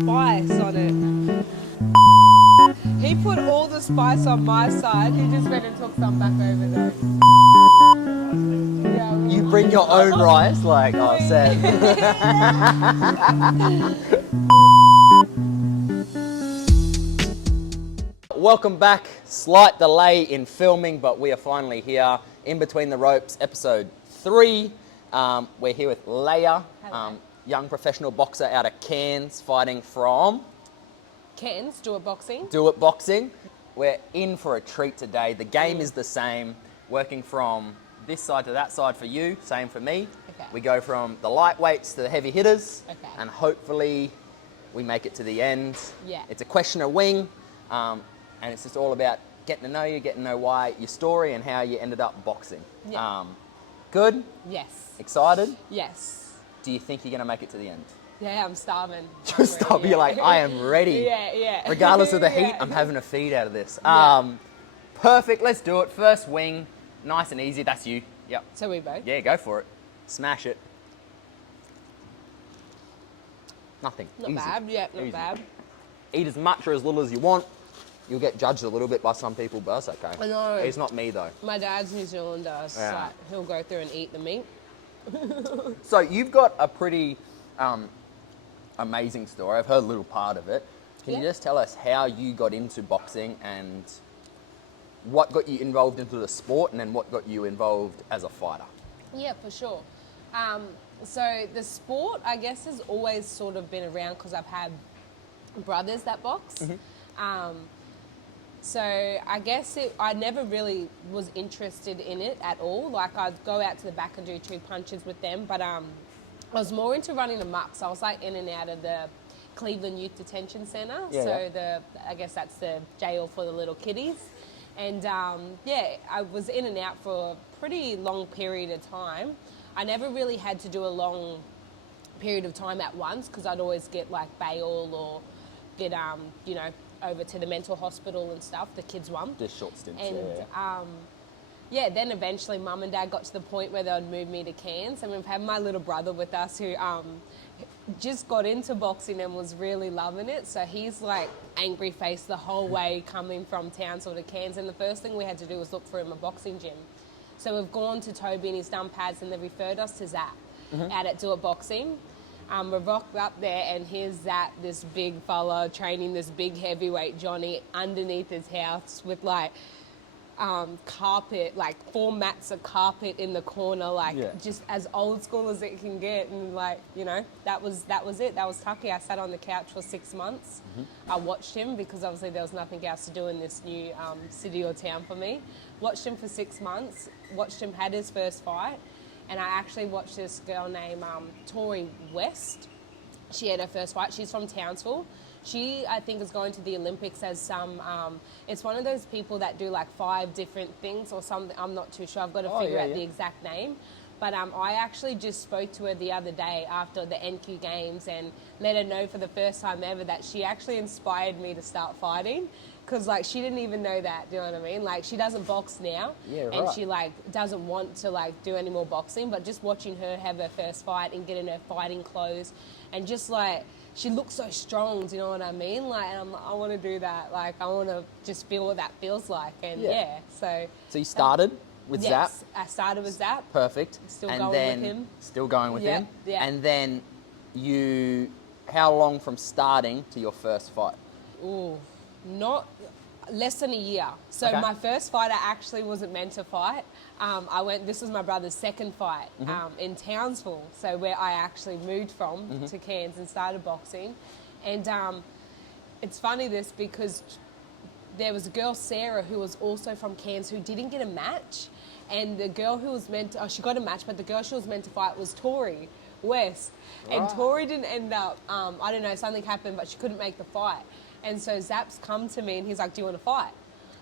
spice on it. He put all the spice on my side. He just went and took some back over there. Yeah, You bring your own rice, like, oh, sad. Welcome back. Slight delay in filming, but we are finally here. In Between the Ropes, episode 3. We're here with Leah, young professional boxer out of Cairns, fighting from Cairns, Do It Boxing. Do It Boxing. We're in for a treat today. The game is the same, working from this side to that side for you, same for me. Okay. We go from the lightweights to the heavy hitters, Okay. and hopefully we make it to the end. Yeah. It's a question of wing, and it's just all about getting to know you, getting to know why, your story, and how you ended up boxing. Yeah. Good? Yes. Excited? Yes. Do you think you're going to make it to the end? Yeah, I'm starving. Just stop. You're like, I am ready. Yeah. Regardless of the heat, Yeah. I'm having a feed out of this. Yeah. Perfect. Let's do it. First wing, nice and easy. That's you. Yep. So we both? Yeah, go for it. Smash it. Nothing. Not Easy. bad. Yeah, not Easy. bad. Eat as much or as little as you want. You'll get judged a little bit by some people, but that's okay. I know. It's not me though. My dad's New Zealander, so Yeah. like, he'll go through and eat the meat. So you've got a pretty amazing story. I've heard a little part of it. Can you Yeah. just tell us how you got into boxing and what got you involved into the sport, and then what got you involved as a fighter? Yeah, for sure. So the sport, I guess, has always sort of been around because I've had brothers that box. So I guess I never really was interested in it at all. Like I'd go out to the back and do 2 punches with them, but I was more into running amok. So I was like in and out of the Cleveland Youth Detention Centre. I guess that's the jail for the little kiddies. And I was in and out for a pretty long period of time. I never really had to do a long period of time at once because I'd always get like bail or get, over to the mental hospital and stuff, the kids one. Just short stints. And then eventually Mum and Dad got to the point where they would move me to Cairns, and we've had my little brother with us who just got into boxing and was really loving it. So he's like angry faced the whole way coming from Townsville to Cairns, and the first thing we had to do was look for him a boxing gym. So we've gone to Toby and he's done pads, and they've referred us to Zap out at Do It Boxing. We've rocked up there, and here's Zap, this big fella, training this big heavyweight Johnny underneath his house with like carpet, like 4 mats of carpet in the corner, just as old school as it can get. And that was it. That was Tucky. I sat on the couch for 6 months. I watched him because obviously there was nothing else to do in this new city or town for me. Watched him for 6 months, watched him had his first fight. And I actually watched this girl named Tori West. She had her first fight. She's from Townsville. She, I think, is going to the Olympics as some... it's one of those people that do like 5 different things or something. I'm not too sure. I've got to figure out the exact name. But I actually just spoke to her the other day after the NQ Games and let her know for the first time ever that she actually inspired me to start fighting. Because, like, she didn't even know that, do you know what I mean? Like, she doesn't box now. Yeah, right. And she, like, doesn't want to, like, do any more boxing. But just watching her have her first fight and getting her fighting clothes and just, like, she looks so strong, do you know what I mean? Like, I want to do that. Like, I want to just feel what that feels like. And, so... So you started with Zap? Yes, I started with Zap. Perfect. Still going with him. Still going with him? Yeah. And then how long from starting to your first fight? Ooh, not less than a year. So my first fight, I actually wasn't meant to fight. This was my brother's second fight in Townsville, so where I actually moved from to Cairns and started boxing. And it's funny this because there was a girl, Sarah, who was also from Cairns who didn't get a match. And the girl who was she got a match, but the girl she was meant to fight was Tori West. Right. And Tori didn't end up, I don't know, something happened, but she couldn't make the fight. And so Zap's come to me and he's like, do you want to fight?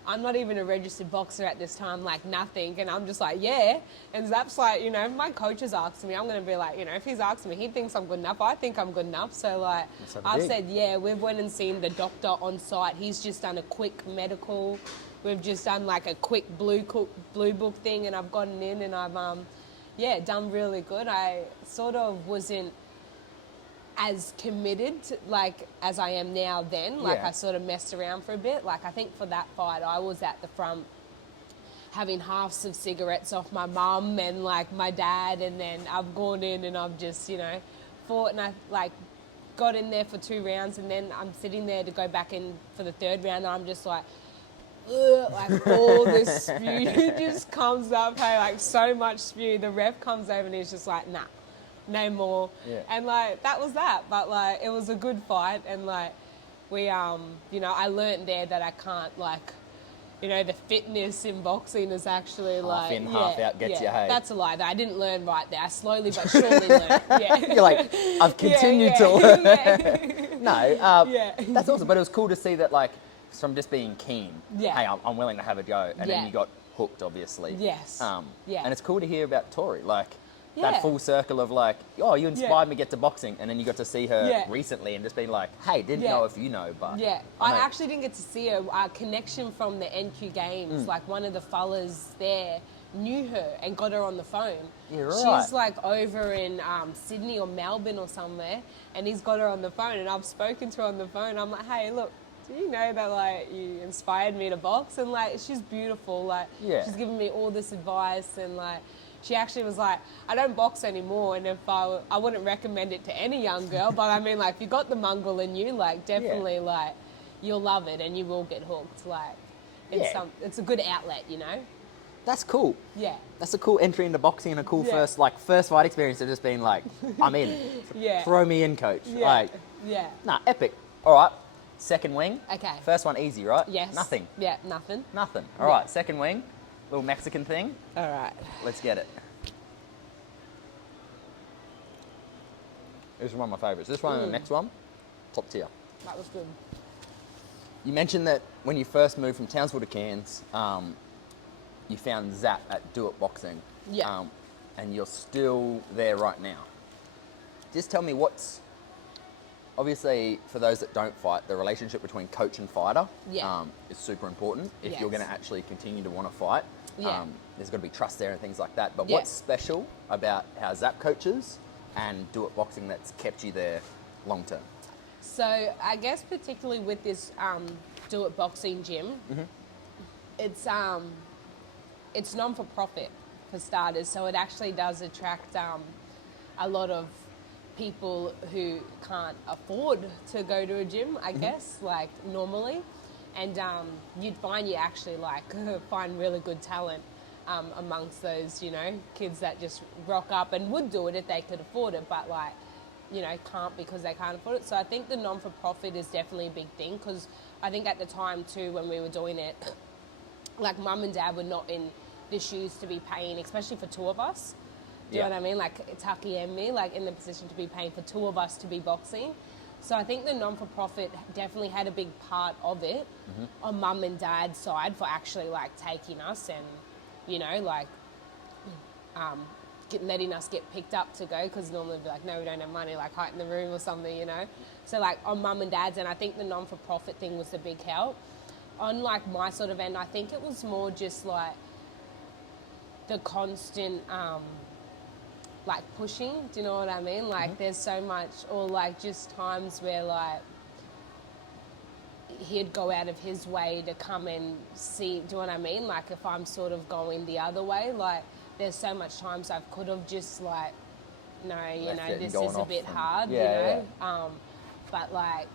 I'm not even a registered boxer at this time, like nothing. And I'm just like, yeah. And Zap's like, if my coach is asking me, I'm going to be like, if he's asking me, he thinks I'm good enough. I think I'm good enough. So like, I said, yeah, we've went and seen the doctor on site. He's just done a quick medical. We've just done like a quick blue book thing, and I've gotten in, and I've done really good. I sort of wasn't as committed to, like as I am now then. Like Yeah. I sort of messed around for a bit. Like I think for that fight I was at the front having halves of cigarettes off my mum and like my dad, and then I've gone in and I've just, you know, fought, and I like got in there for 2 rounds, and then I'm sitting there to go back in for the 3rd round, and I'm just like, ugh, like all this spew just comes up, hey, like so much spew. The ref comes over and he's just like, nah, no more. Yeah. And like that was that, but like it was a good fight, and like we you know, I learnt there that I can't like, you know, the fitness in boxing is actually Half like in, half out gets you, hey. That's a lie. I didn't learn right there. I slowly but surely learned. Yeah. You're like, I've continued to learn. Yeah. No, Yeah. that's awesome. But it was cool to see that, like, from just being keen, Yeah. hey, I'm willing to have a go. And Yeah. then you got hooked, obviously. Yes. Yeah. And it's cool to hear about Tori, like, Yeah. that full circle of like, oh, you inspired me to get to boxing. And then you got to see her Yeah. recently and just being like, hey, didn't Yeah. know if you know, but. Yeah, I I know. actually didn't get to see her. Our connection from the NQ Games, like one of the fellas there knew her and got her on the phone. Yeah, right. She's like over in Sydney or Melbourne or somewhere, and he's got her on the phone, and I've spoken to her on the phone. I'm like, hey, look, do you know that like you inspired me to box? And like she's beautiful. Like Yeah. she's given me all this advice, and like she actually was like, I don't box anymore, and if I wouldn't recommend it to any young girl, but I mean, like, if you got the mongrel in you, like, definitely, like, you'll love it and you will get hooked. Like, Yeah. it's a good outlet, you know? That's cool. Yeah. That's a cool entry into boxing and a cool Yeah. first fight experience of just being like, I'm in. Yeah. Throw me in, coach. Yeah. Like, Yeah. nah, epic. All right, second wing. Okay. First one easy, right? Yes. Nothing. Yeah, nothing. Nothing. All Yeah. right, second wing, little Mexican thing. All right. Let's get it. This is one of my favourites. This one and the next one, top tier. That was good. You mentioned that when you first moved from Townsville to Cairns, you found Zap at Do It Boxing. Yeah. And you're still there right now. Just tell me what's, obviously for those that don't fight, the relationship between coach and fighter Yeah. is super important. If you're Yes. going to actually continue to want to fight, Yeah. there's got to be trust there and things like that. But Yeah. what's special about how Zap coaches and Do It Boxing that's kept you there long term? So I guess particularly with this Do It Boxing gym, it's non-for-profit for starters, so it actually does attract a lot of people who can't afford to go to a gym, I guess, like normally, and you'd find you actually like find really good talent amongst those, you know, kids that just rock up and would do it if they could afford it, but like, you know, can't because they can't afford it. So I think the non-for-profit is definitely a big thing, because I think at the time too, when we were doing it, like mum and dad were not in the shoes to be paying, especially for 2 of us. Do you know what I mean? Like Tucky and me, like in the position to be paying for 2 of us to be boxing. So I think the non-for-profit definitely had a big part of it on mum and dad's side for actually like taking us and, you know, like letting us get picked up to go, because normally it'd be like, no, we don't have money, like hide in the room or something, you know. So like on mum and dad's, and I think the non-for-profit thing was a big help. On like my sort of end, I think it was more just like the constant like pushing, do you know what I mean? Like there's so much, or like just times where like he'd go out of his way to come and see, do you know what I mean? Like if I'm sort of going the other way, like there's so much times I could have just like, no, you Left know, it and this gone is a off bit and- hard, yeah, you know? But like,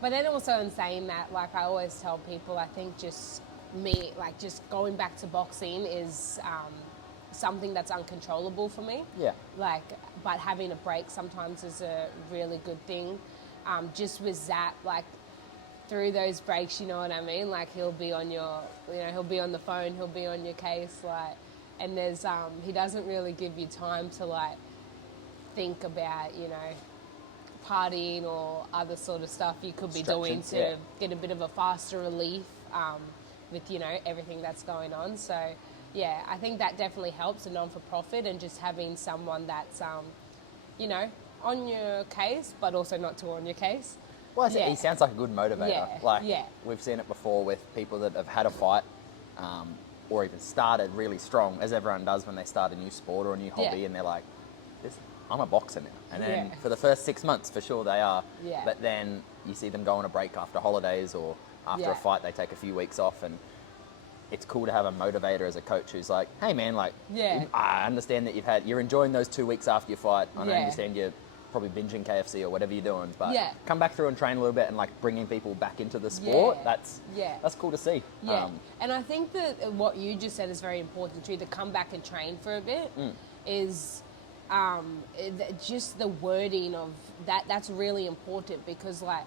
but then also in saying that, like I always tell people, I think just me, like just going back to boxing is something that's uncontrollable for me. Yeah. Like, but having a break sometimes is a really good thing. Just with Zap, like through those breaks, you know what I mean? Like he'll be on your, you know, he'll be on the phone, he'll be on your case, like, and there's, he doesn't really give you time to like think about, you know, partying or other sort of stuff you could be doing to yeah. get a bit of a faster relief with, you know, everything that's going on. So yeah, I think that definitely helps, a non-for-profit, and just having someone that's, you know, on your case, but also not too on your case. Well, he sounds like a good motivator. Yeah, Like, yeah. we've seen it before with people that have had a fight or even started really strong, as everyone does when they start a new sport or a new hobby, Yeah. and they're like, I'm a boxer now. And then Yeah. for the first 6 months, for sure they are. Yeah. But then you see them go on a break after holidays or after Yeah. a fight, they take a few weeks off. And it's cool to have a motivator as a coach who's like, hey man, like, Yeah. I understand that you're enjoying those 2 weeks after your fight. I Yeah. understand you're probably binging KFC or whatever you're doing, but Yeah. come back through and train a little bit and like bringing people back into the sport. Yeah. That's cool to see. Yeah, and I think that what you just said is very important too. To come back and train for a bit is just the wording of that. That's really important because like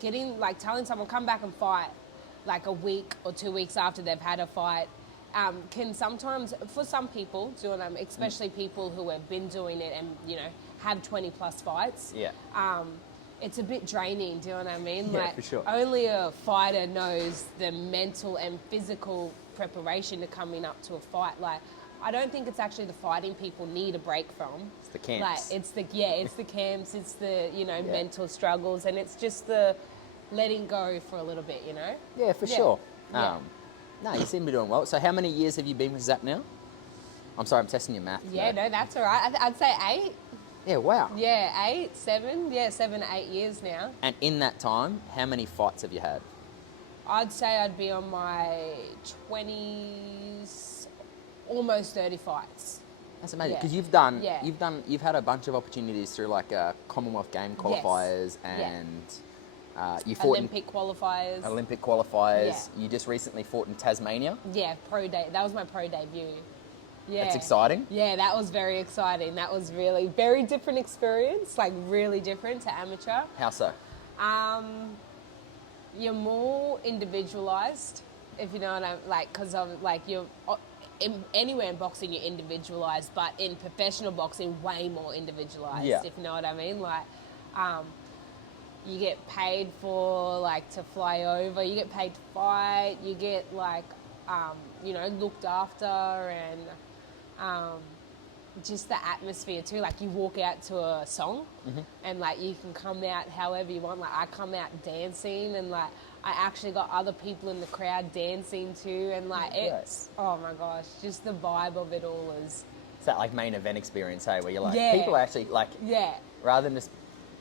telling someone come back and fight like a week or 2 weeks after they've had a fight can sometimes, for some people, especially people who have been doing it and have 20 plus fights. Yeah. It's a bit draining, do you know what I mean? Yeah, like, for sure. Only a fighter knows the mental and physical preparation to coming up to a fight. Like, I don't think it's actually the fighting people need a break from. It's the camps. Like, it's the camps, it's the, mental struggles, and it's just the letting go for a little bit, Yeah, for sure. Yeah. No, you seem to be doing well. So how many years have you been with Zap now? I'm sorry, I'm testing your math. Yeah, no, that's all right. I'd say 8. Yeah, wow. Yeah, 8, 7. Yeah, 7 to 8 years now. And in that time, how many fights have you had? I'd say I'd be on my 20s, almost 30 fights. That's amazing Yeah. because you've had a bunch of opportunities through like Commonwealth Game qualifiers and you fought Olympic qualifiers. in Olympic qualifiers. Yeah. You just recently fought in Tasmania. Yeah, that was my pro debut. Yeah. That's exciting. Yeah, that was very exciting. That was really very different experience, like really different to amateur. How so? You're more individualized, if you know what I'm like, because of like anywhere in boxing you're individualized, but in professional boxing way more individualized. Yeah. If you know what I mean, like. You get paid for like to fly over. You get paid to fight. You get like, looked after and just the atmosphere too. Like you walk out to a song and like you can come out however you want. Like I come out dancing and like I actually got other people in the crowd dancing too. And like it's, oh my gosh, just the vibe of it all is. It's that like main event experience, hey, where you're like, Yeah. people are actually like, Yeah. rather than just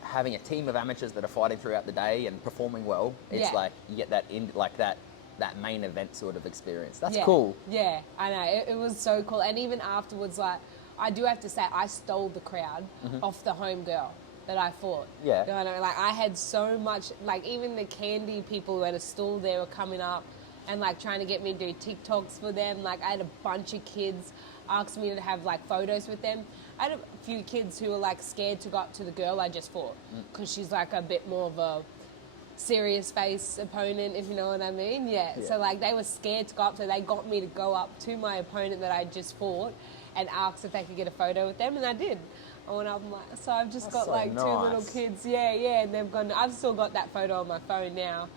having a team of amateurs that are fighting throughout the day and performing well, it's Yeah. like you get that main event sort of experience. That's Yeah. cool. Yeah, I know. It was so cool. And even afterwards, like, I do have to say, I stole the crowd off the home girl that I fought. Yeah. You know what I mean? Like, I had so much, like, even the candy people who had a stall there were coming up and, like, trying to get me to do TikToks for them. Like, I had a bunch of kids ask me to have, like, photos with them. I had a few kids who were, like, scared to go up to the girl I just fought because she's, like, a bit more of a serious face opponent, if you know what I mean. Yeah. So like they were scared to go up, so they got me to go up to my opponent that I just fought and asked if they could get a photo with them, and I did. I went up and like, so I've just got so like nice. 2 little kids. Yeah, and they've gone. I've still got that photo on my phone now.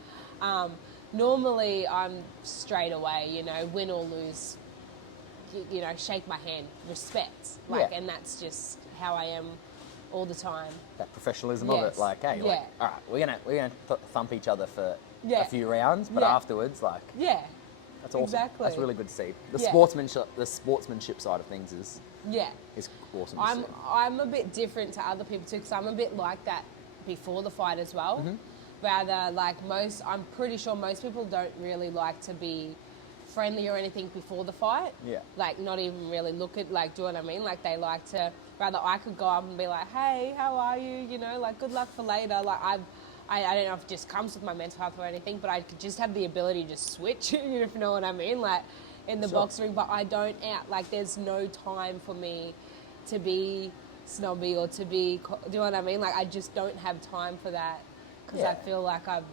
Normally I'm straight away, win or lose, shake my hand, respect, and that's just how I am all the time. That professionalism of it, Yes. like, hey, like, Yeah. all right, we're gonna thump each other for Yeah. a few rounds, but Yeah. afterwards, like, Yeah. that's awesome. Exactly. That's really good to see. The Yeah. sportsmanship side of things is Yeah. awesome to see. I'm a bit different to other people too, because I'm a bit like that before the fight as well. Rather, like I'm pretty sure most people don't really like to be friendly or anything before the fight. Yeah. Like not even really look at, like, do you know what I mean? Like they like to, rather I could go up and be like, hey, how are you? Like good luck for later. Like I don't know if it just comes with my mental health or anything, but I could just have the ability to just switch, if you know what I mean? Like in the Sure. boxing ring, but I don't like there's no time for me to be snobby or to be, do you know what I mean? Like I just don't have time for that because I Yeah. feel like I've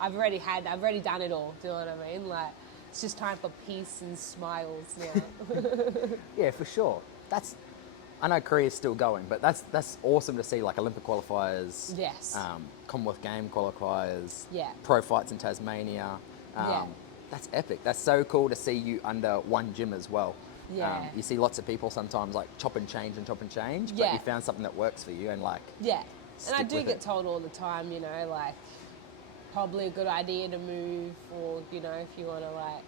already done it all, do you know what I mean? Like it's just time for peace and smiles now. Yeah, for sure. I know Korea's still going, but that's awesome to see, like Olympic qualifiers, Yes. Commonwealth Game qualifiers, Yeah. pro fights in Tasmania. Yeah. That's epic. That's so cool to see you under one gym as well. Yeah. You see lots of people sometimes like chop and change, but Yeah. you found something that works for you and like, Yeah, and I stick do with get it. told all the time, like probably a good idea to move, or if you want to like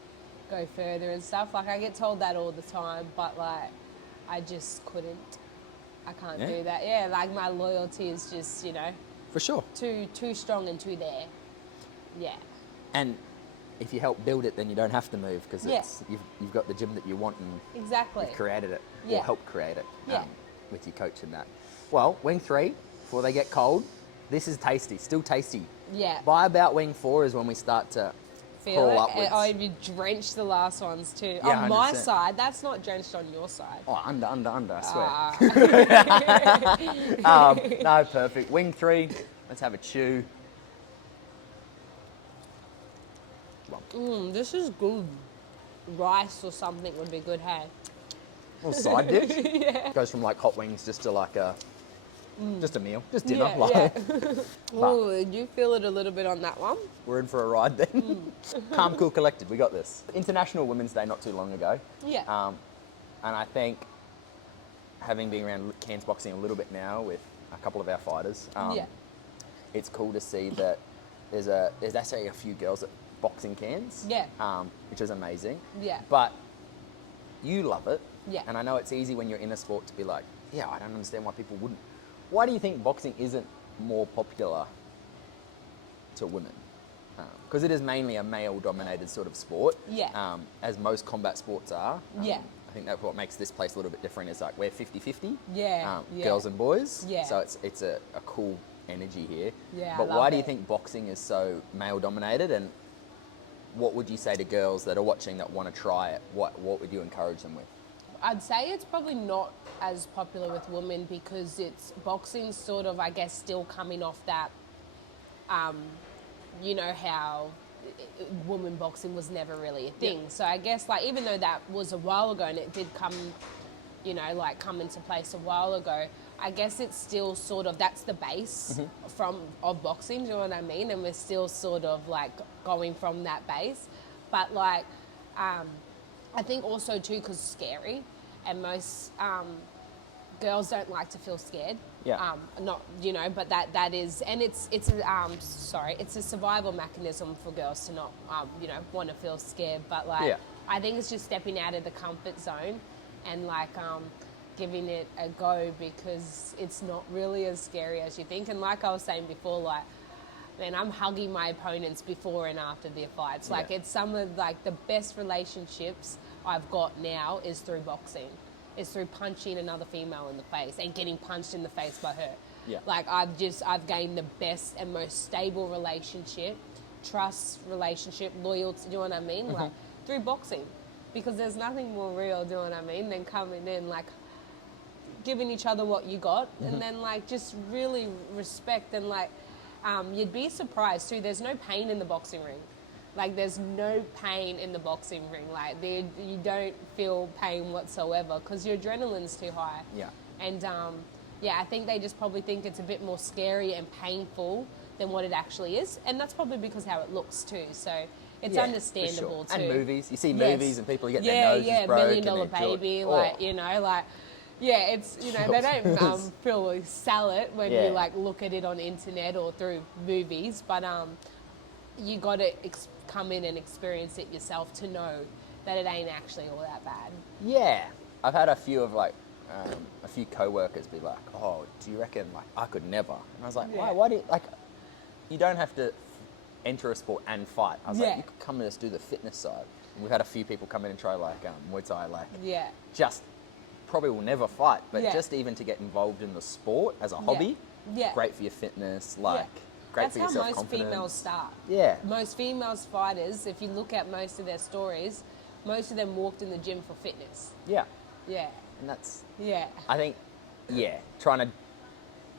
go further and stuff. Like I get told that all the time, but like I just couldn't. I can't Yeah. do that. Yeah, like my loyalty is just, you know, For sure. too strong and too there. Yeah. And if you help build it, then you don't have to move because Yeah. you've got the gym that you want and Exactly. you've created it Yeah. or helped create it Yeah. with your coach and that. Well, wing 3, before they get cold, this is tasty, still tasty. Yeah. By about wing 4 is when we start to Feel crawl it. upwards. Oh, you drenched the last ones too. Yeah, On my 100%. side, that's not drenched on your side. Oh, under, I swear. Ah. No, perfect. Wing 3, let's have a chew. This is good. Rice or something would be good, hey? Little side dish. Goes from like hot wings just to like just a meal, just dinner. Yeah. Oh, did you feel it a little bit on that one? We're in for a ride then. Calm, cool, collected. We got this. International Women's Day not too long ago. Yeah. And I think having been around Cairns boxing a little bit now with a couple of our fighters, it's cool to see that there's actually a few girls that box in Cairns. Yeah. Which is amazing. Yeah. But you love it. Yeah. And I know it's easy when you're in a sport to be like, yeah, I don't understand why people wouldn't. Why do you think boxing isn't more popular to women? Because it is mainly a male-dominated sort of sport. Yeah. As most combat sports are. Yeah. I think that's what makes this place a little bit different is like we're 50-50. Yeah. Girls and boys. Yeah. So it's a cool energy here. Yeah, But I love why do you it. think boxing is so male-dominated, and what would you say to girls that are watching that want to try it? What would you encourage them with? I'd say it's probably not as popular with women because it's boxing sort of, I guess, still coming off that, you know, how woman boxing was never really a thing. Yeah. So I guess, like, even though that was a while ago and it did come, you know, like come into place a while ago, I guess it's still sort of, that's the base of boxing, do you know what I mean? And we're still sort of like going from that base. But like, I think also too, because it's scary, and most girls don't like to feel scared. Yeah. Not, you know, but that is, and it's a survival mechanism for girls to not, you know, want to feel scared. But like, I think it's just stepping out of the comfort zone and like giving it a go, because it's not really as scary as you think. And like I was saying before, like, man, I'm hugging my opponents before and after their fights. Like, it's some of like the best relationships I've got now is through boxing. It's through punching another female in the face and getting punched in the face by her. Yeah. Like, I've gained the best and most stable relationship, trust relationship, loyalty, do you know what I mean? Like, through boxing. Because there's nothing more real, do you know what I mean, than coming in, like, giving each other what you got, and then like just really respect. And like, you'd be surprised too, there's no pain in the boxing ring. Like, there's no pain in the boxing ring. Like, you don't feel pain whatsoever because your adrenaline's too high. Yeah. And I think they just probably think it's a bit more scary and painful than what it actually is, and that's probably because how it looks too. So it's understandable for sure. too. And movies, you see movies and people get their noses $1 broke million and their jaw- baby, Oh. like, you know, like, yeah, it's, you know, they don't really sell it when you like look at it on internet or through movies, but you got to come in and experience it yourself to know that it ain't actually all that bad. Yeah, I've had a few of like a few co-workers be like, "Oh, do you reckon like I could never?" And I was like, "Why? Why do you like? You don't have to enter a sport and fight." I was like, "You could come and just do the fitness side." And we've had a few people come in and try like Muay Thai, like just probably will never fight, but just even to get involved in the sport as a hobby, great for your fitness, like. Great That's for your how most self-confidence. females start. Yeah. Most females fighters, if you look at most of their stories, most of them walked in the gym for fitness. Yeah. Yeah. And that's, Yeah. I think, trying to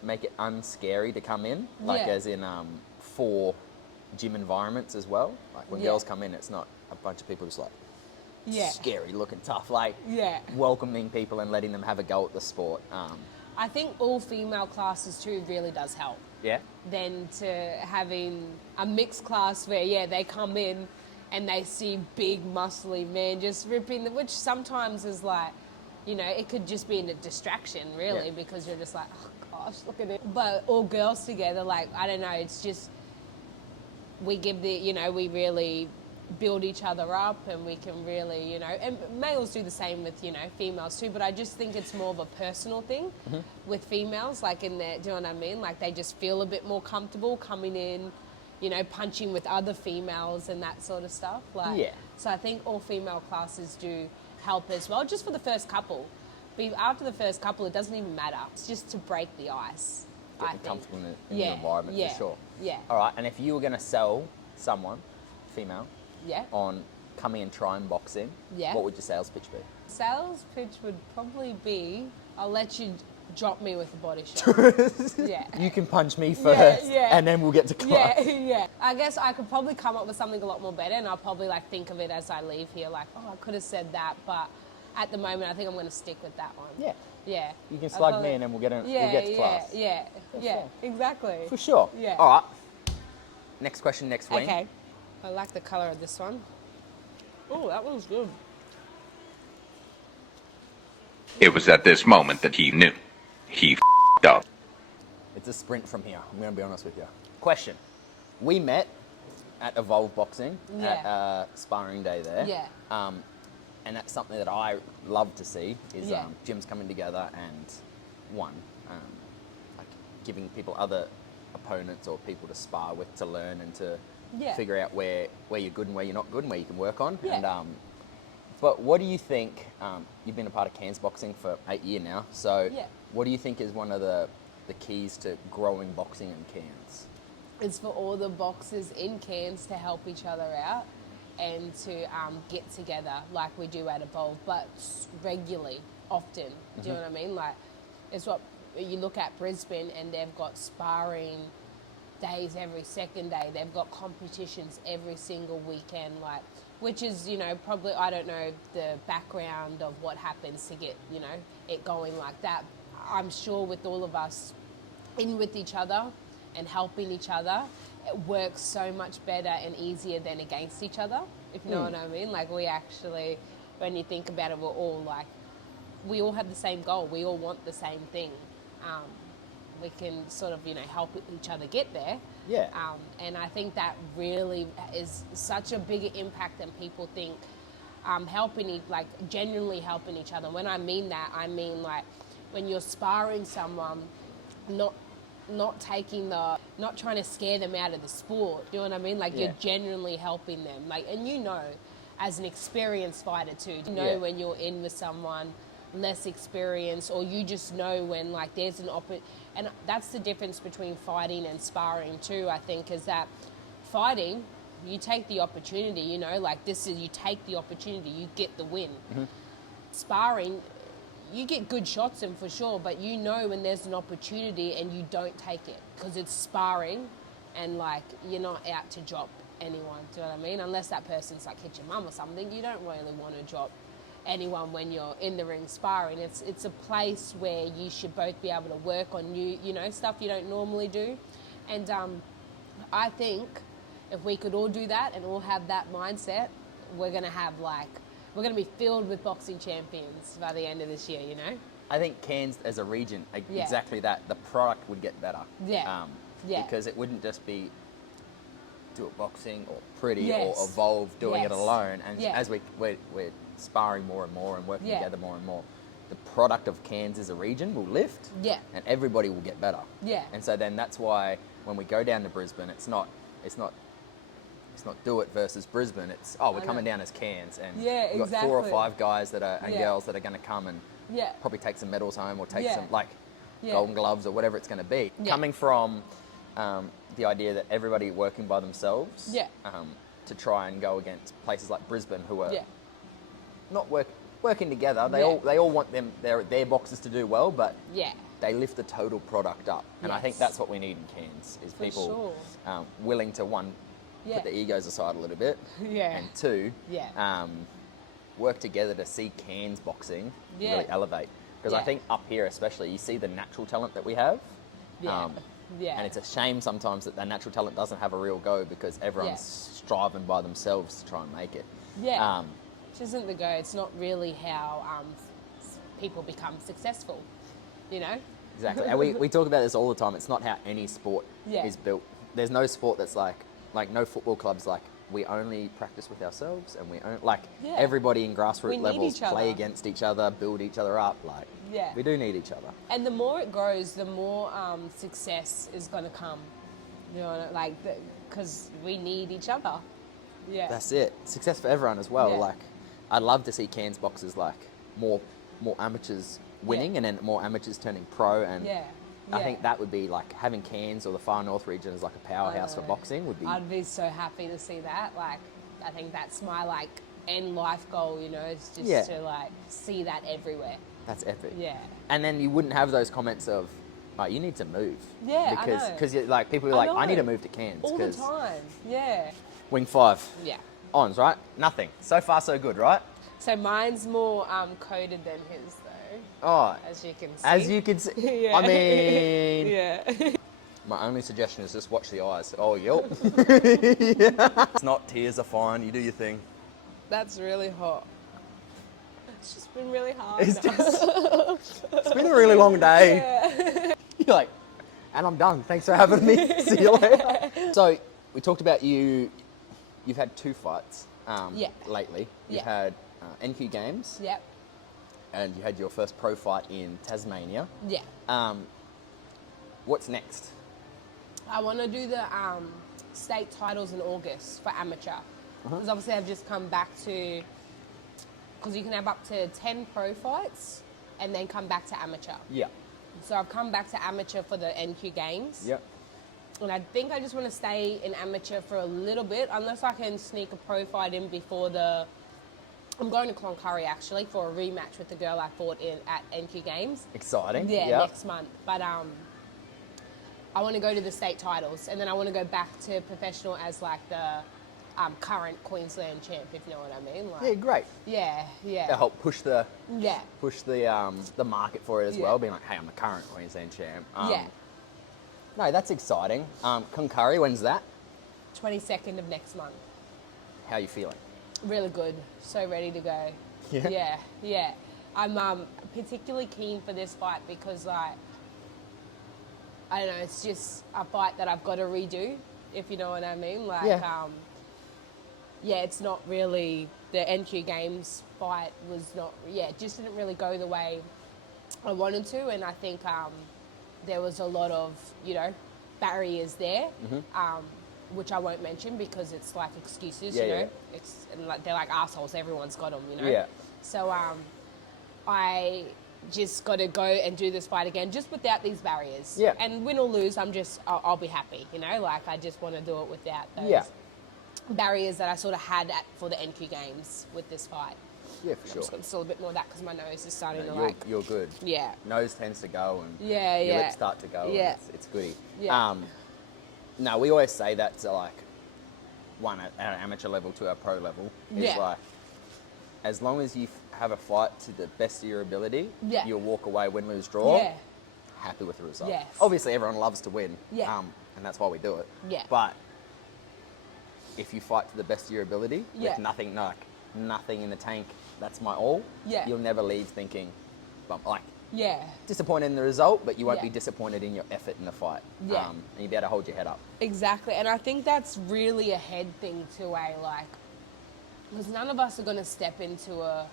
make it unscary to come in, like as in for gym environments as well. Like when girls come in, it's not a bunch of people just like scary looking tough, like welcoming people and letting them have a go at the sport. I think all female classes too really does help. Yeah. Than to having a mixed class where, they come in and they see big, muscly men just ripping, which sometimes is like, you know, it could just be a distraction, really, because you're just like, oh gosh, look at it. But all girls together, like, I don't know, it's just, we give the, you know, we really build each other up, and we can really, and males do the same with, females too, but I just think it's more of a personal thing with females, like in there, do you know what I mean? Like they just feel a bit more comfortable coming in, punching with other females and that sort of stuff. Like, so I think all female classes do help as well, just for the first couple. But after the first couple, it doesn't even matter. It's just to break the ice. Get you comfortable in the environment, for sure. Yeah. All right, and if you were going to sell someone, female, yeah, on coming and trying boxing, what would your sales pitch be? Sales pitch would probably be, I'll let you drop me with a body shot. Yeah. You can punch me first, and then we'll get to class. Yeah. I guess I could probably come up with something a lot more better, and I'll probably like think of it as I leave here, like, oh, I could have said that, but at the moment, I think I'm going to stick with that one. Yeah. Yeah. You can slug me, and then we'll get to class. Yeah. Exactly. For sure. Yeah. All right. Next question, next week. Okay. I like the colour of this one. Oh, that one's good. It was at this moment that he knew. He f***ed up. It's a sprint from here. I'm going to be honest with you. Question. We met at Evolve Boxing at sparring day there. Yeah. And that's something that I love to see is gyms coming together and like giving people other opponents or people to spar with, to learn and to figure out where you're good and where you're not good and where you can work on. Yeah. And but what do you think? You've been a part of Cairns Boxing for 8 years now. So what do you think is one of the keys to growing boxing in Cairns? It's for all the boxers in Cairns to help each other out and to get together like we do at Evolve, but regularly, often. Do you know what I mean? Like, it's what you look at Brisbane, and they've got sparring days every second day. They've got competitions every single weekend, like, which is, probably, I don't know the background of what happens to get, it going like that. I'm sure with all of us in with each other and helping each other, it works so much better and easier than against each other, if you know what I mean. Like, we actually, when you think about it, we're all like, we all have the same goal. We all want the same thing. We can sort of, help each other get there. Yeah. And I think that really is such a bigger impact than people think. Genuinely helping each other. When I mean that, I mean like when you're sparring someone, not trying to scare them out of the sport. Do you know what I mean? Like, you're genuinely helping them. Like, and as an experienced fighter too, when you're in with someone less experienced, or you just know when like there's an and that's the difference between fighting and sparring too, I think, is that fighting, you take the opportunity, you take the opportunity, you get the win. Sparring, you get good shots in for sure, but when there's an opportunity and you don't take it, because it's sparring and like you're not out to drop anyone, do you know what I mean? Unless that person's like hit your mum or something, you don't really want to drop anyone when you're in the ring sparring. It's a place where you should both be able to work on stuff you don't normally do. And I think if we could all do that and all have that mindset, we're going to be filled with boxing champions by the end of this year, I think Cairns as a region, exactly that. The product would get better. Because it wouldn't just be Do It Boxing or Pretty or Evolve doing it alone. And as we're sparring more and more and working together more and more, the product of Cairns as a region will lift. And everybody will get better. And so then that's why when we go down to Brisbane, it's not Do It versus Brisbane. It's we're coming down as Cairns, and we've got 4 or 5 guys that are and girls that are going to come and probably take some medals home or take some Golden Gloves or whatever it's going to be. Coming from the idea that everybody working by themselves to try and go against places like Brisbane who are not working together. They all want their boxers to do well, but they lift the total product up. And I think that's what we need in Cairns, is people willing to, one, put the egos aside a little bit, and 2, work together to see Cairns boxing really elevate. Because I think up here especially, you see the natural talent that we have. And it's a shame sometimes that natural talent doesn't have a real go, because everyone's striving by themselves to try and make it. Which isn't the go. It's not really how people become successful, Exactly. And we talk about this all the time. It's not how any sport is built. There's no sport that's like no football club's like we only practice with ourselves, and we only, like Yeah. everybody in We grassroots need levels each other. play against each other, build each other up. Like, Yeah. we do need each other. And the more it grows, the more success is going to come. You know, like, because we need each other. Yeah. That's it. Success for everyone as well. Yeah. Like, I'd love to see Cairns boxers like more amateurs winning, Yeah. and then more amateurs turning pro. And Yeah. I Yeah. think that would be like having Cairns or the Far North region as like a powerhouse for know. boxing would be. I'd be so happy to see that. Like, I think that's my like end life goal. You know, is just Yeah. to like see that everywhere. That's epic. Yeah. And then you wouldn't have those comments of, oh, you need to move. Yeah, I know. Because like people are like, I need to move to Cairns. all the 'cause time. Yeah. Wing 5. Yeah. Ons, right? Nothing. So far, so good, right? So mine's more coded than his, though, Oh, as you can see. as you can see. Yeah. I mean, Yeah. my only suggestion is just watch the eyes. Oh, yep. Yeah. It's not tears are fine. You do your thing. That's really hot. It's just been really hard. It's been a really long day. Yeah. You're like, and I'm done. Thanks for having me. See you later. So we talked about you. You've had 2 fights Yeah. lately. You've Yeah. had NQ Games, Yep. and you had your first pro fight in Tasmania. Yeah. What's next? I want to do the state titles in August for amateur. Because obviously I've just come back to, because you can have up to 10 pro fights and then come back to amateur. Yeah. So I've come back to amateur for the NQ Games. Yep. And I think I just want to stay in amateur for a little bit, unless I can sneak a pro fight in before the... I'm going to Cloncurry actually for a rematch with the girl I fought in at NQ Games. Exciting. Yeah, Yep. next month. But I want to go to the state titles, and then I want to go back to professional as like the current Queensland champ, if you know what I mean. Like, Yeah, great. yeah, To yeah, help push the yeah, market for it as Yeah. well, being like, hey, I'm the current Queensland champ. yeah. No, that's exciting. Cloncurry, when's that? 22nd of next month. How are you feeling? Really good. So ready to go. Yeah? Yeah, yeah. I'm particularly keen for this fight because, like, I don't know, it's just a fight that I've got to redo, if you know what I mean. Like, Yeah. it's not really, the NQ Games fight was not, it just didn't really go the way I wanted to, and I think there was a lot of, barriers there, which I won't mention because it's like excuses, Yeah, you know. yeah. It's and like, they're like assholes. Everyone's got them, you know. Yeah. So I just got to go and do this fight again, just without these barriers. Yeah. And win or lose, I'll be happy, you know. Like I just want to do it without those Yeah. barriers that I sort of had for the NQ Games with this fight. Yeah, for I'm sure. just got still a bit more of that because my nose is starting to No, you're good. yeah. Nose tends to go and Yeah, your yeah. lips start to go. Yeah. And it's goody. Yeah. No, we always say that to like one at an amateur level to our pro level is Yeah. like as long as you have a fight to the best of your ability, Yeah. you'll walk away win, lose, draw. Yeah. Happy with the result. Yes. Obviously, everyone loves to win. Yeah. And that's why we do it. Yeah. But if you fight to the best of your ability Yeah. with nothing in the tank, that's my all. Yeah. You'll never leave thinking, like, Yeah. disappointed in the result, but you won't Yeah. be disappointed in your effort in the fight. Yeah. And you'll be able to hold your head up. Exactly, and I think that's really a head thing too, like, because none of us are going to step into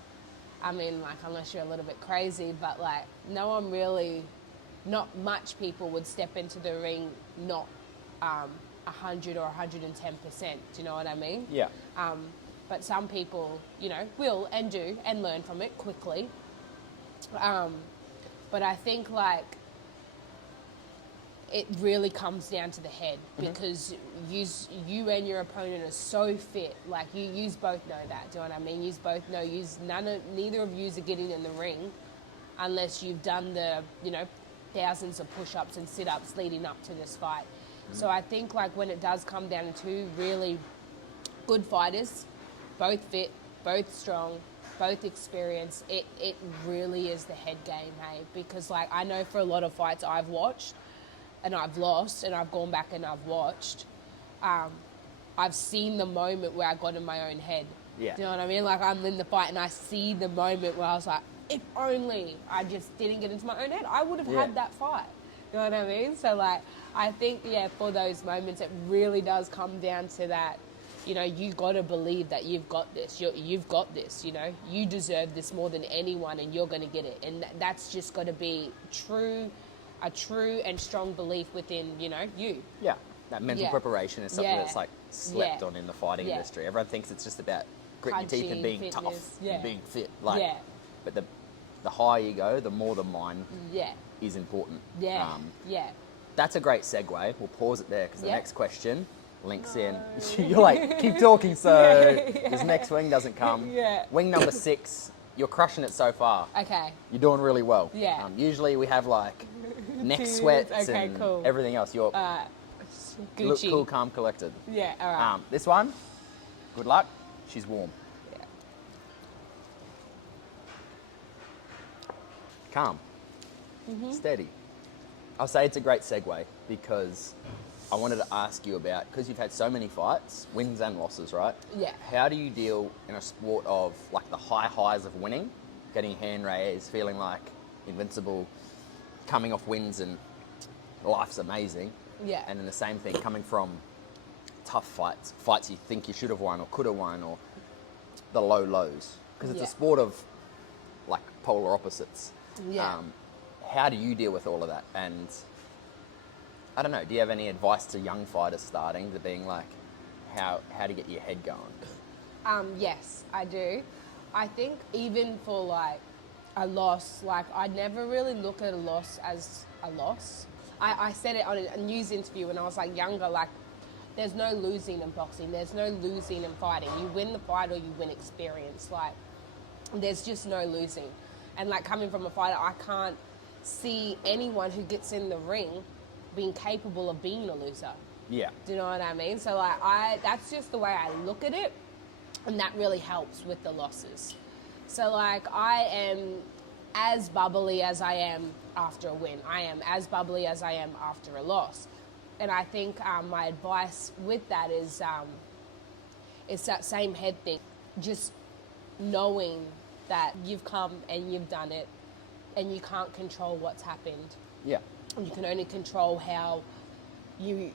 unless you're a little bit crazy, but like, no one really, not much people would step into the ring not 100 or 110%, do you know what I mean? Yeah. But some people, will and do and learn from it quickly. But I think like it really comes down to the head because you and your opponent are so fit. Like you both know that. Do you know what I mean? You both know. Neither of you are getting in the ring unless you've done the thousands of push-ups and sit-ups leading up to this fight. So I think like when it does come down to 2 really good fighters, both fit, both strong, both experienced, it really is the head game, hey? Because like I know for a lot of fights I've watched and I've lost and I've gone back and I've watched, I've seen the moment where I got in my own head. Yeah. Do you know what I mean? Like I'm in the fight and I see the moment where I was like, if only I just didn't get into my own head, I would have Yeah. had that fight. You know what I mean? So like, I think, for those moments, it really does come down to that you know, you got to believe that you've got this. You've got this, you know. You deserve this more than anyone, and you're going to get it. And that's just got to be a true and strong belief within, you know, you. Yeah. That mental preparation is something that's like slept on in the fighting industry. Everyone thinks it's just about gritting your teeth and being fitness, tough and being fit. But the higher you go, the more the mind is important. That's a great segue. We'll pause it there because the next question links in. You're like, keep talking so this next wing doesn't come. Wing number 6, you're crushing it so far. Okay. You're doing really well. Yeah. Usually we have like neck sweats and everything else. You're Gucci. look cool, calm, collected. Yeah, all right. This one, good luck. She's warm. Yeah. Calm. Steady. I'll say it's a great segue because I wanted to ask you about, because you've had so many fights, wins and losses, right? Yeah. How do you deal in a sport of like the high highs of winning, getting hand raised, feeling like invincible, coming off wins and life's amazing? Yeah. And then the same thing coming from tough fights you think you should have won or could have won, or the low lows. Because it's a sport of like polar opposites. Yeah. How do you deal with all of that? And I don't know, do you have any advice to young fighters starting to being like, how to get your head going? Yes, I do. I think even for like a loss, like I never really look at a loss as a loss. I said it on a news interview when I was like younger, like there's no losing in boxing, there's no losing in fighting. You win the fight or you win experience. Like there's just no losing. And like coming from a fighter, I can't see anyone who gets in the ring being capable of being a loser. Yeah. Do you know what I mean? So like that's just the way I look at it, and that really helps with the losses. So like I am as bubbly as I am after a win. I am as bubbly as I am after a loss. And I think my advice with that is that same head thing. Just knowing that you've come and you've done it, and you can't control what's happened. Yeah. You can only control how you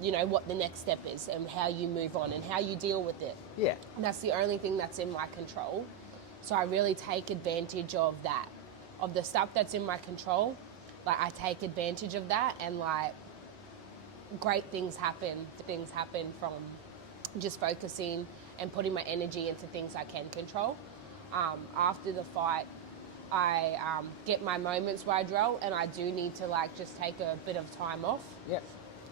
know, what the next step is and how you move on and how you deal with it. Yeah. And that's the only thing that's in my control. So I really take advantage of that, of the stuff that's in my control. Like I take advantage of that, and like great things happen. Things happen from just focusing and putting my energy into things I can control. After the fight, I get my moments where I drill, and I do need to like just take a bit of time off. Yeah.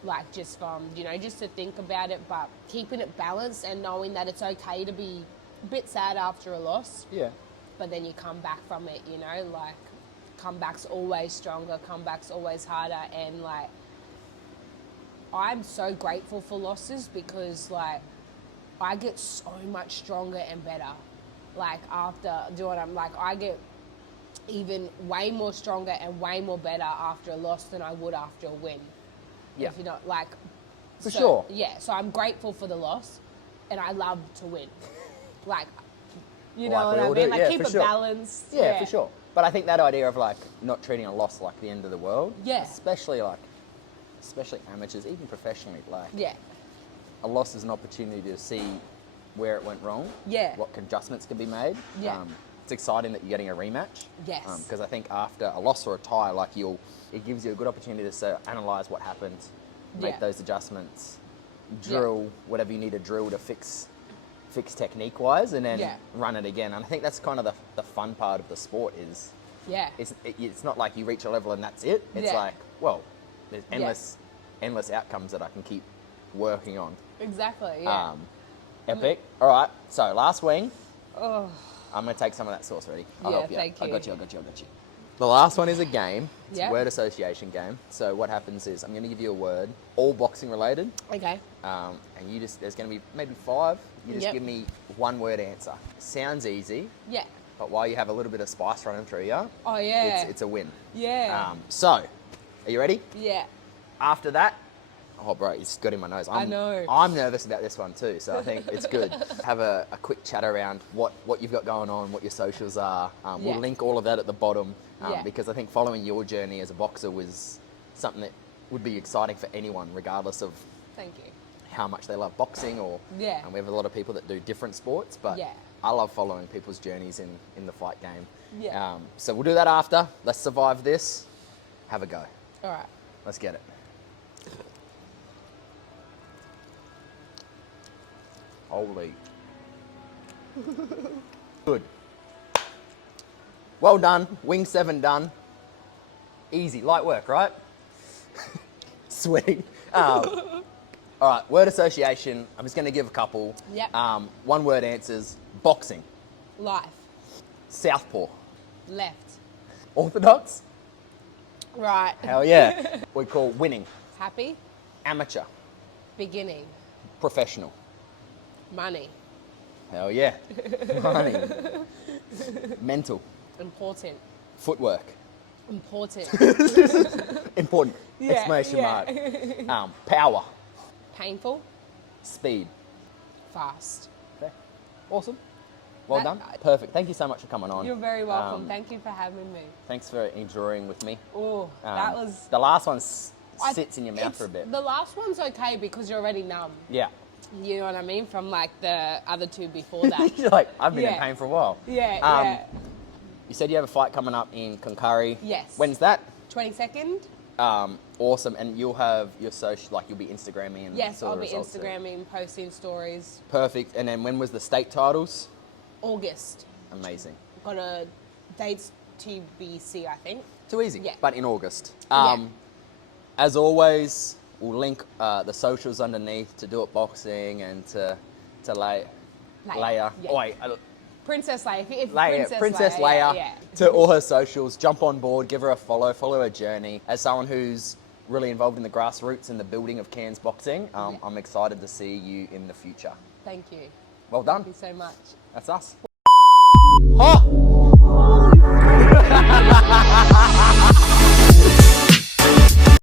Like just from, you know, just to think about it, but keeping it balanced and knowing that it's okay to be a bit sad after a loss. Yeah. But then you come back from it, you know, like comeback's always stronger, comeback's always harder. And like, I'm so grateful for losses because like I get so much stronger and better. Like after doing, I'm like, I get even way more stronger and way more better after a loss than I would after a win. Yeah. If you're not like... For sure. Yeah, so I'm grateful for the loss, and I love to win. Like, you know Like what we I all mean? do, Like yeah, keep for it sure. balanced. Yeah, for sure. But I think that idea of like not treating a loss like the end of the world, especially amateurs, even professionally, like a loss is an opportunity to see where it went wrong, what adjustments can be made. It's exciting that you're getting a rematch. Yes. Because I think after a loss or a tie, like it gives you a good opportunity to analyse what happened, make those adjustments, drill whatever you need to drill to fix technique wise, and then run it again. And I think that's kind of the fun part of the sport is it's not like you reach a level and that's it. It's like, well, there's endless outcomes that I can keep working on. Exactly. Epic. All right. So last wing. Oh. I'm going to take some of that sauce already. I'll help you. Thank you. I got you. The last one is a game. It's Yeah. a word association game. So what happens is I'm going to give you a word, all boxing related. Okay. And there's going to be maybe 5. You just give me one word answer. Sounds easy. Yeah. But while you have a little bit of spice running through you, Oh, yeah. it's a win. Yeah. So, are you ready? Yeah. After that, oh, bro, it's got in my nose. I know. I'm nervous about this one too, so I think it's good. Have a quick chat around what you've got going on, what your socials are. We'll link all of that at the bottom because I think following your journey as a boxer was something that would be exciting for anyone, regardless of Thank you. how much they love boxing, or Yeah. and we have a lot of people that do different sports, but Yeah. I love following people's journeys in the fight game. Yeah. So we'll do that after. Let's survive this. Have a go. All right. Let's get it. Holy. Good. Well done. Wing 7 done. Easy. Light work, right? Sweating. All right. Word association. I'm just going to give a couple. Yep. One word answers. Boxing. Life. Southpaw. Left. Orthodox. Right. Hell yeah. We call winning. Happy. Amateur. Beginning. Professional. Money. Hell yeah. Money. Mental. Important. Footwork. Important. Important. Yeah, Exclamation yeah. mark. Power. Painful. Speed. Fast. Okay. Awesome. Well That- done. Perfect. Thank you so much for coming on. You're very welcome. Thank you for having me. Thanks for enduring with me. Oh, that was. The last one I- sits in your mouth for a bit. The last one's okay because you're already numb. Yeah. You know what I mean? From like the other two before that. You're like, I've been in Yeah. pain for a while. Yeah, yeah. You said you have a fight coming up in Concurry. Yes. When's that? 22nd? Awesome. And you'll have your social, like you'll be Instagramming and Yes, sort I'll of be results too. Instagramming, posting stories. Perfect. And then when was the state titles? August. Amazing. Got a dates TBC, I think. Too easy. Yeah. But in August. Yeah. As always, we'll link the socials underneath to Do It Boxing and to Leah. Yeah. Oh, wait, Princess Leia. If Leia, Princess Leia. Leia. Yeah. To all her socials, jump on board, give her a follow her journey. As someone who's really involved in the grassroots and the building of Cairns boxing, I'm excited to see you in the future. Thank you. Well done. Thank you so much. That's us. Oh!